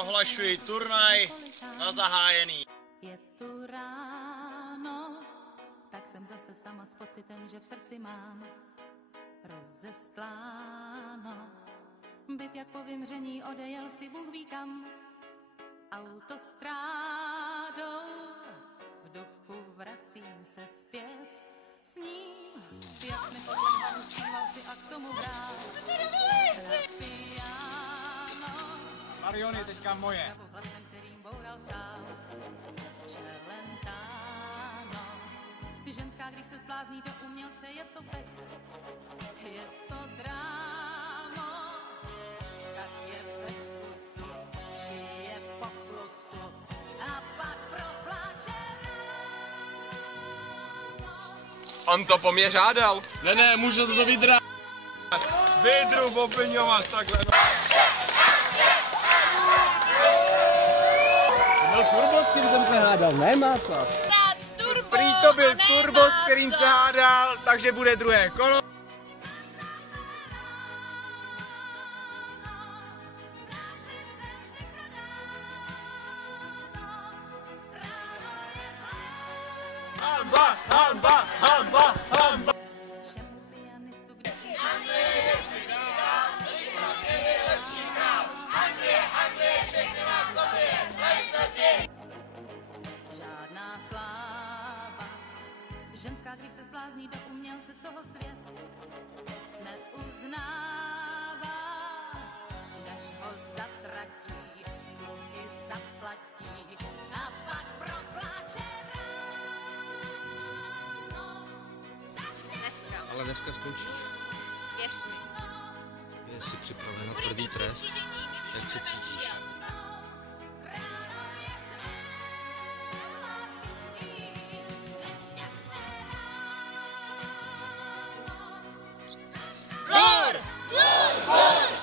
Prohlašuji turnaj za zahájený. Je tu ráno, tak jsem zase sama s pocitem, že v srdci mám rozestláno. Byt jak po vymření odejel si Bůh ví kam. Autostrádou v duchu vracím se zpět. S ním, jak mi podle hlavu zpíval si a k tomu hrál na piano. Marion je teďka moje. Hlasem, kterým boural sám Čelentáno. Ženská, když se zblázní do umělce, je to pech, je to drámo. Tak je bez kusu, žije v poklusu a pak propláče ráno. On to po mě žádal. Ne, můžu to vydrát. Vydru opěňovat takhle. Byl turbo, s tím jsem se hádal, nemá co. Prý to byl turbo, s kterým se hádal, takže bude druhé kolo. Hamba, hamba, hamba, hamba. Všemu pianistu, když žádná sláva. Ženská, když se zblázní do umělce, co ho svět neuznává. Než ho zatratí, dluhy zaplatí a pak propláče ráno. Dneska, Ale dneska skončíš. věř mi. Jsi připraven na tvrdý trest. Jak se cítíš?